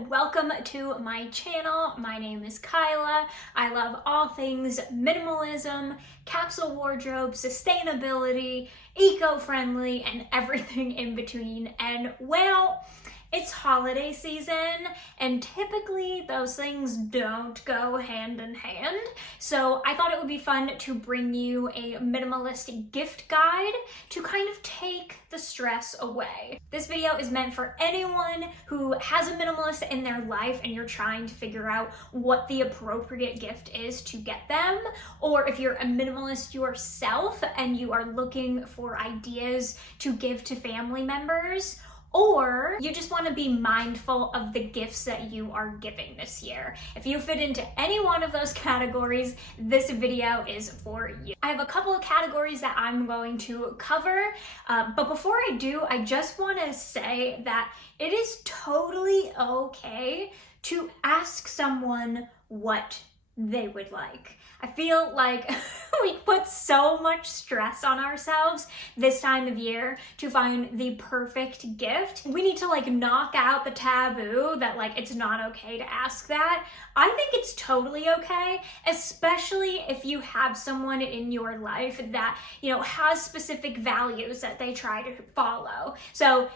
welcome to my channel. My name is Kyla. I love all things minimalism, capsule wardrobe, sustainability, eco-friendly, and everything in between. And well, it's holiday season, and typically those things don't go hand in hand. So I thought it would be fun to bring you a minimalist gift guide to kind of take the stress away. This video is meant for anyone who has a minimalist in their life and you're trying to figure out what the appropriate gift is to get them, or if you're a minimalist yourself and you are looking for ideas to give to family members, or you just want to be mindful of the gifts that you are giving this year. If you fit into any one of those categories, this video is for you. I have a couple of categories that I'm going to cover, but before I do, I just want to say that it is totally okay to ask someone what they would like. I feel like we put so much stress on ourselves this time of year to find the perfect gift. We need to knock out the taboo that it's not okay to ask that. I think it's totally okay, especially if you have someone in your life that, has specific values that they try to follow. So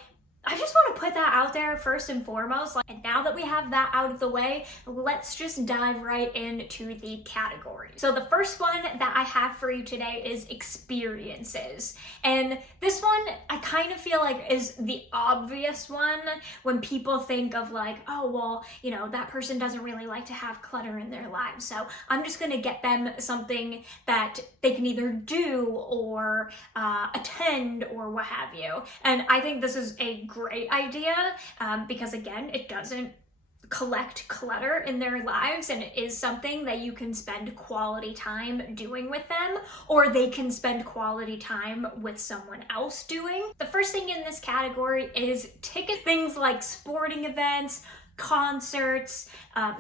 I just want to put that out there first and foremost. And now that we have that out of the way, let's just dive right into the category. So the first one that I have for you today is experiences. And this one I kind of feel like is the obvious one when people think of oh, well, that person doesn't really like to have clutter in their lives. So I'm just going to get them something that they can either do or attend or what have you. And I think this is a great idea because again, it doesn't collect clutter in their lives, and it is something that you can spend quality time doing with them, or they can spend quality time with someone else doing. The first thing in this category is ticket, things like sporting events, concerts,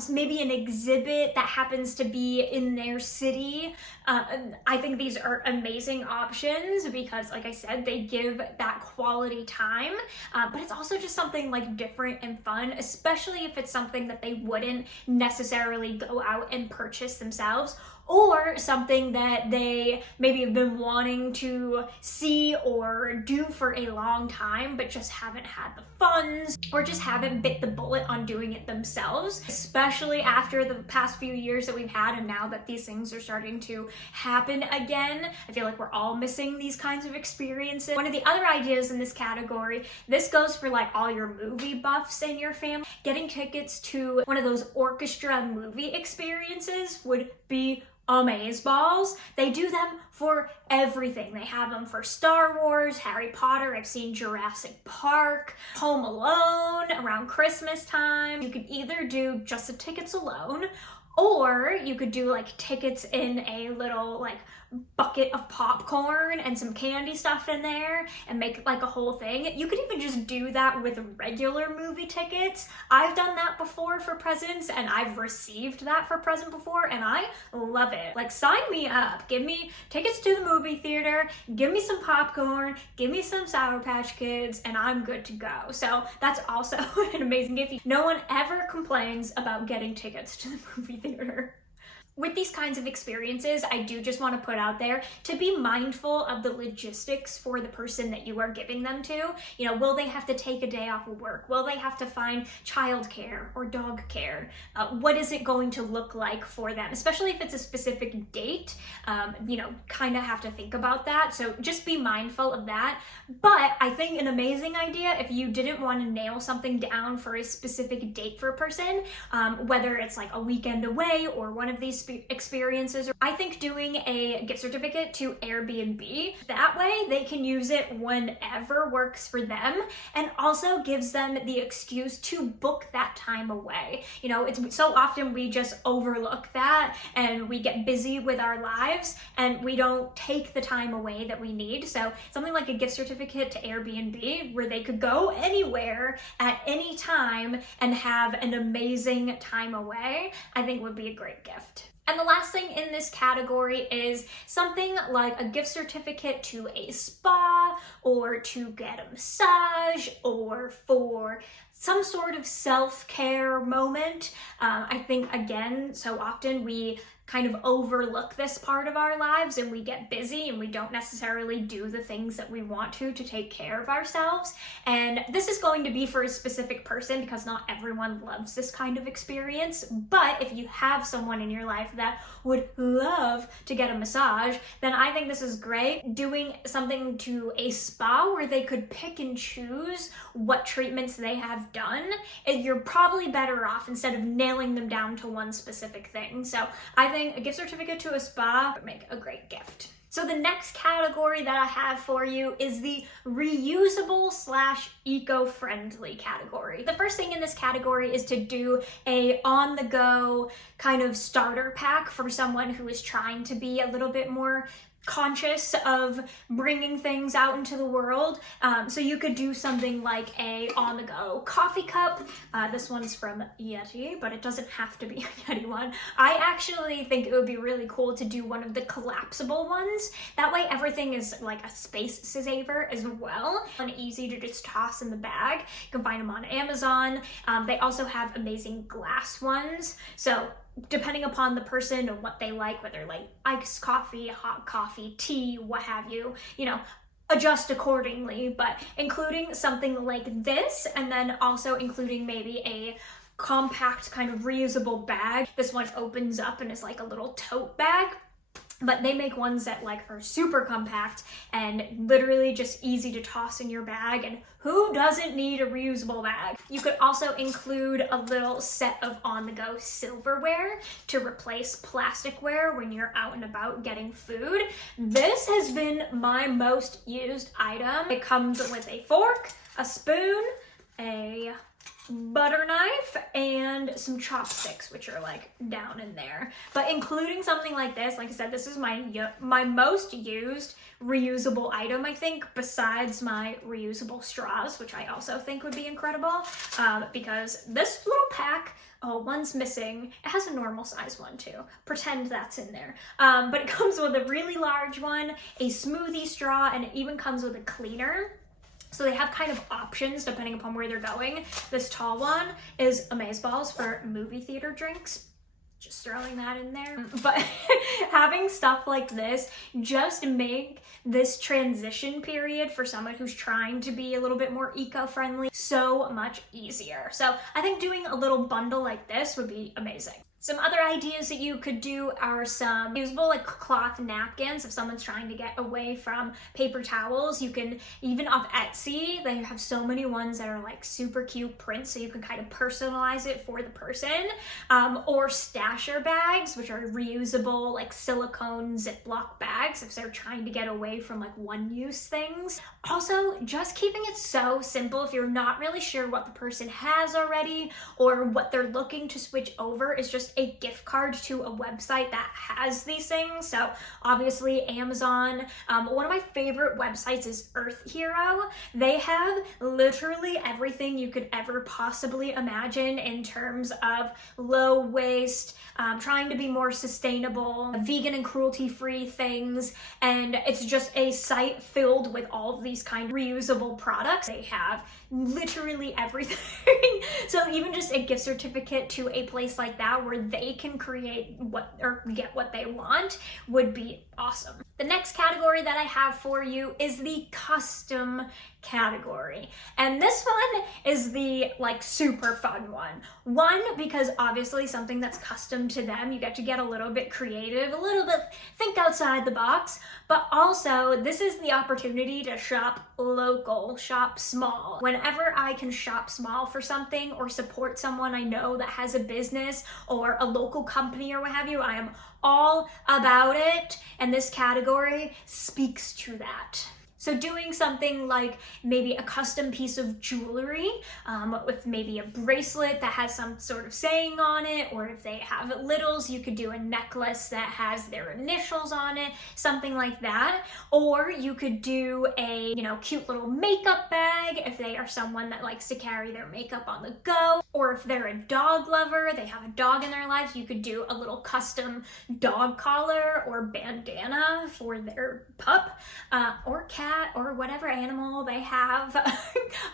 maybe an exhibit that happens to be in their city. I think these are amazing options because, like I said, they give that quality time, but it's also just something different and fun, especially if it's something that they wouldn't necessarily go out and purchase themselves, or something that they maybe have been wanting to see or do for a long time, but just haven't had the funds or just haven't bit the bullet on doing it themselves, especially after the past few years that we've had and now that these things are starting to happen again. I feel like we're all missing these kinds of experiences. One of the other ideas in this category, this goes for all your movie buffs in your family. Getting tickets to one of those orchestra movie experiences would be amazeballs. They do them for everything. They have them for Star Wars, Harry Potter, I've seen Jurassic Park, Home Alone, around Christmas time. You could either do just the tickets alone, or you could do tickets in a little bucket of popcorn and some candy stuff in there and make a whole thing. You could even just do that with regular movie tickets. I've done that before for presents, and I've received that for present before, and I love it. Sign me up. Give me tickets to the movie theater, give me some popcorn, give me some Sour Patch Kids, and I'm good to go. So that's also an amazing gift. No one ever complains about getting tickets to the movie theater. With these kinds of experiences, I do just want to put out there to be mindful of the logistics for the person that you are giving them to. Will they have to take a day off of work? Will they have to find childcare or dog care? What is it going to look like for them? Especially if it's a specific date, kind of have to think about that. So just be mindful of that. But I think an amazing idea, if you didn't want to nail something down for a specific date for a person, whether it's a weekend away or one of these experiences, I think doing a gift certificate to Airbnb, that way they can use it whenever works for them, and also gives them the excuse to book that time away. It's so often we just overlook that and we get busy with our lives and we don't take the time away that we need. So something like a gift certificate to Airbnb where they could go anywhere at any time and have an amazing time away, I think would be a great gift. And the last thing in this category is something like a gift certificate to a spa, or to get a massage, or for some sort of self-care moment. I think, again, so often we kind of overlook this part of our lives and we get busy and we don't necessarily do the things that we want to take care of ourselves. And this is going to be for a specific person because not everyone loves this kind of experience. But if you have someone in your life that would love to get a massage, then I think this is great. Doing something to a spa where they could pick and choose what treatments they have done, you're probably better off instead of nailing them down to one specific thing. So I think a gift certificate to a spa would make a great gift. So the next category that I have for you is the reusable / eco-friendly category. The first thing in this category is to do a on-the-go kind of starter pack for someone who is trying to be a little bit more conscious of bringing things out into the world. So you could do something like a on-the-go coffee cup. This one's from Yeti, but it doesn't have to be a Yeti one. I actually think it would be really cool to do one of the collapsible ones. That way everything is like a space saver as well and easy to just toss in the bag. You can find them on Amazon. They also have amazing glass ones. So depending upon the person and what they like, whether like iced coffee, hot coffee, tea, what have you, adjust accordingly. But including something like this, and then also including maybe a compact kind of reusable bag. This one opens up and is like a little tote bag. But they make ones that like are super compact and literally just easy to toss in your bag. And who doesn't need a reusable bag? You could also include a little set of on-the-go silverware to replace plasticware when you're out and about getting food. This has been my most used item. It comes with a fork, a spoon, a butter knife, and some chopsticks, which are like down in there. But including something like this, like I said, this is my most used reusable item, I think, besides my reusable straws, which I also think would be incredible, because this little pack, one's missing. It has a normal size one too. Pretend that's in there. But it comes with a really large one, a smoothie straw, and it even comes with a cleaner. So they have kind of options depending upon where they're going. This tall one is amazeballs for movie theater drinks. Just throwing that in there. But having stuff like this just make this transition period for someone who's trying to be a little bit more eco-friendly so much easier. So I think doing a little bundle like this would be amazing. Some other ideas that you could do are some usable like cloth napkins if someone's trying to get away from paper towels. You can, even off Etsy, they have so many ones that are like super cute prints, so you can kind of personalize it for the person. Or stasher bags, which are reusable like silicone Ziploc bags if they're trying to get away from like one-use things. Also, just keeping it so simple. If you're not really sure what the person has already or what they're looking to switch over, is just a gift card to a website that has these things. So obviously Amazon. One of my favorite websites is Earth Hero. They have literally everything you could ever possibly imagine in terms of low waste, trying to be more sustainable, vegan and cruelty-free things, and it's just a site filled with all of these kind of reusable products. They have literally everything. So even just a gift certificate to a place like that where they can create what or get what they want would be awesome. The next category that I have for you is the custom category. And this one is the like super fun one. One, because obviously something that's custom to them, you get to get a little bit creative, a little bit think outside the box, but also this is the opportunity to shop local, shop small. Whenever I can shop small for something or support someone I know that has a business or a local company or what have you, I am all about it, and this category speaks to that. So doing something like maybe a custom piece of jewelry with maybe a bracelet that has some sort of saying on it, or if they have littles, you could do a necklace that has their initials on it, something like that. Or you could do a, cute little makeup bag if they are someone that likes to carry their makeup on the go. Or if they're a dog lover, they have a dog in their life, you could do a little custom dog collar or bandana for their pup or cat. cat or whatever animal they have.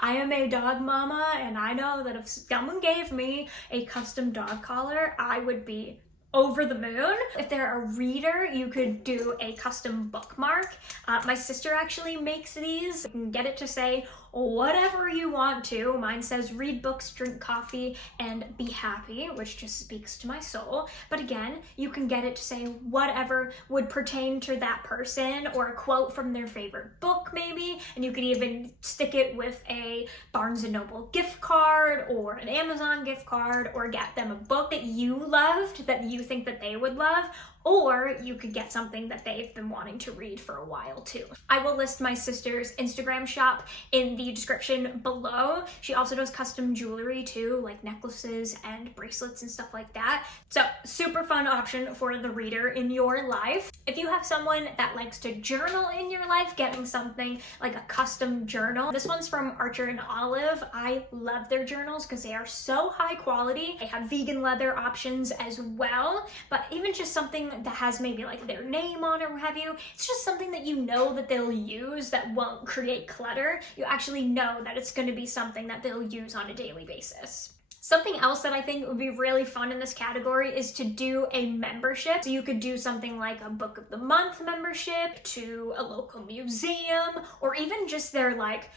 I am a dog mama, and I know that if someone gave me a custom dog collar, I would be over the moon. If they're a reader, you could do a custom bookmark. My sister actually makes these. You can get it to say whatever you want to. Mine says read books, drink coffee, and be happy, which just speaks to my soul. But again, you can get it to say whatever would pertain to that person, or a quote from their favorite book maybe, and you could even stick it with a Barnes & Noble gift card or an Amazon gift card, or get them a book that you loved that you think that they would love, or you could get something that they've been wanting to read for a while too. I will list my sister's Instagram shop in the description below. She also does custom jewelry too, like necklaces and bracelets and stuff like that. So super fun option for the reader in your life. If you have someone that likes to journal in your life, getting something like a custom journal. This one's from Archer and Olive. I love their journals because they are so high quality. They have vegan leather options as well, but even just something that has maybe like their name on it or have you, it's just something that you know that they'll use that won't create clutter. You actually know that it's going to be something that they'll use on a daily basis. Something else that I think would be really fun in this category is to do a membership. So you could do something like a book of the month membership to a local museum, or even just their like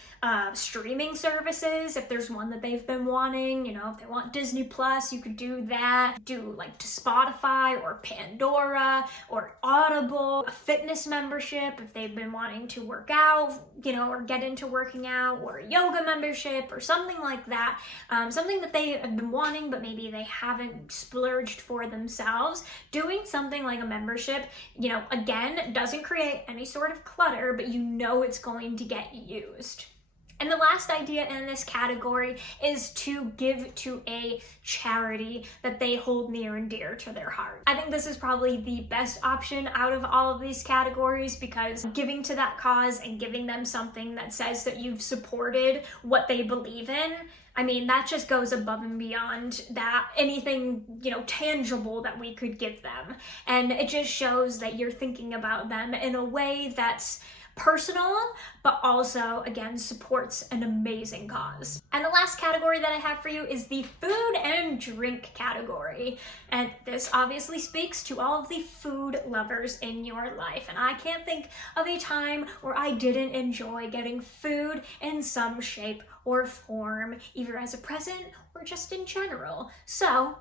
streaming services. If there's one that they've been wanting, you know, if they want Disney Plus, you could do that. Do like to Spotify or Pandora or Audible, a fitness membership if they've been wanting to work out, you know, or get into working out, or a yoga membership or something like that. Something that they have been wanting, but maybe they haven't splurged for themselves. Doing something like a membership, you know, again, doesn't create any sort of clutter, but you know it's going to get used. And the last idea in this category is to give to a charity that they hold near and dear to their heart. I think this is probably the best option out of all of these categories, because giving to that cause and giving them something that says that you've supported what they believe in, I mean, that just goes above and beyond that anything, you know, tangible that we could give them. And it just shows that you're thinking about them in a way that's personal, but also, again, supports an amazing cause. And the last category that I have for you is the food and drink category. And this obviously speaks to all of the food lovers in your life. And I can't think of a time where I didn't enjoy getting food in some shape or form, either as a present or just in general. So,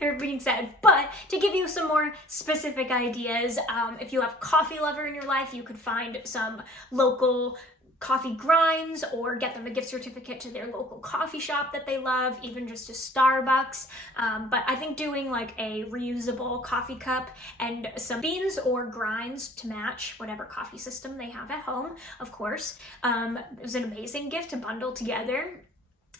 they're being said, but to give you some more specific ideas, if you have a coffee lover in your life, you could find some local coffee grinds or get them a gift certificate to their local coffee shop that they love, even just to Starbucks. But I think doing like a reusable coffee cup and some beans or grinds to match whatever coffee system they have at home, of course, is an amazing gift to bundle together.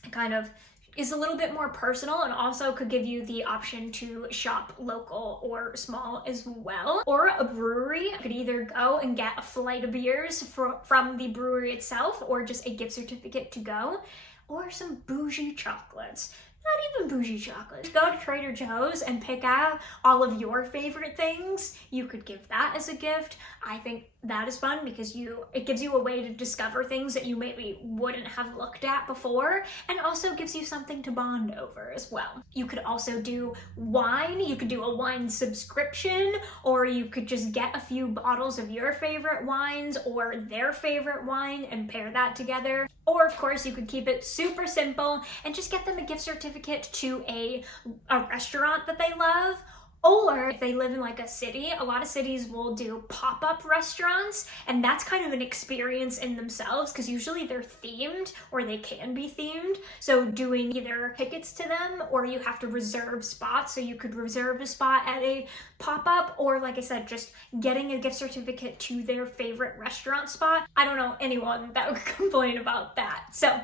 It kind of is a little bit more personal, and also could give you the option to shop local or small as well. Or a brewery, you could either go and get a flight of beers from the brewery itself, or just a gift certificate to go, or some bougie chocolates. Not even bougie chocolate. Go to Trader Joe's and pick out all of your favorite things. You could give that as a gift. I think that is fun because it gives you a way to discover things that you maybe wouldn't have looked at before, and also gives you something to bond over as well. You could also do wine. You could do a wine subscription, or you could just get a few bottles of your favorite wines or their favorite wine and pair that together. Or of course, you could keep it super simple and just get them a gift certificate to a restaurant that they love. Or if they live in like a city, a lot of cities will do pop-up restaurants, and that's kind of an experience in themselves because usually they're themed, or they can be themed. So doing either tickets to them, or you have to reserve spots. So you could reserve a spot at a pop-up, or like I said, just getting a gift certificate to their favorite restaurant spot. I don't know anyone that would complain about that. So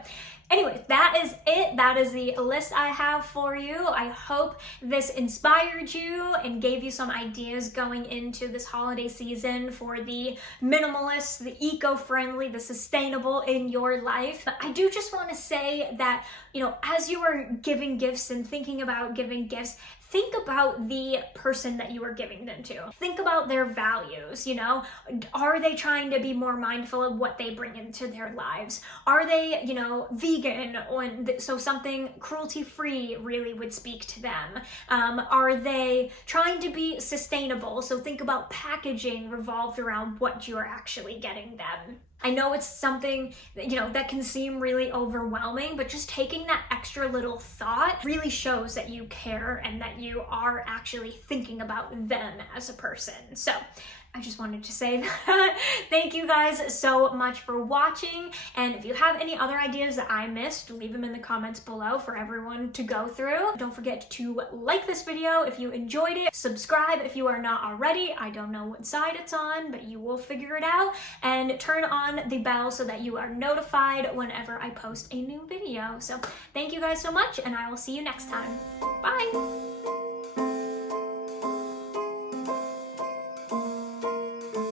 Anyways, that is it. That is the list I have for you. I hope this inspired you and gave you some ideas going into this holiday season for the minimalist, the eco-friendly, the sustainable in your life. But I do just want to say that, as you are giving gifts and thinking about giving gifts, think about the person that you are giving them to. Think about their values, Are they trying to be more mindful of what they bring into their lives? Are they, vegan? So something cruelty-free really would speak to them. Are they trying to be sustainable? So think about packaging revolved around what you are actually getting them. I know it's something that can seem really overwhelming, but just taking that extra little thought really shows that you care and that you are actually thinking about them as a person. So I just wanted to say that. Thank you guys so much for watching. And if you have any other ideas that I missed, leave them in the comments below for everyone to go through. Don't forget to like this video if you enjoyed it. Subscribe if you are not already. I don't know what side it's on, but you will figure it out. And turn on the bell so that you are notified whenever I post a new video. So thank you guys so much, and I will see you next time. Bye!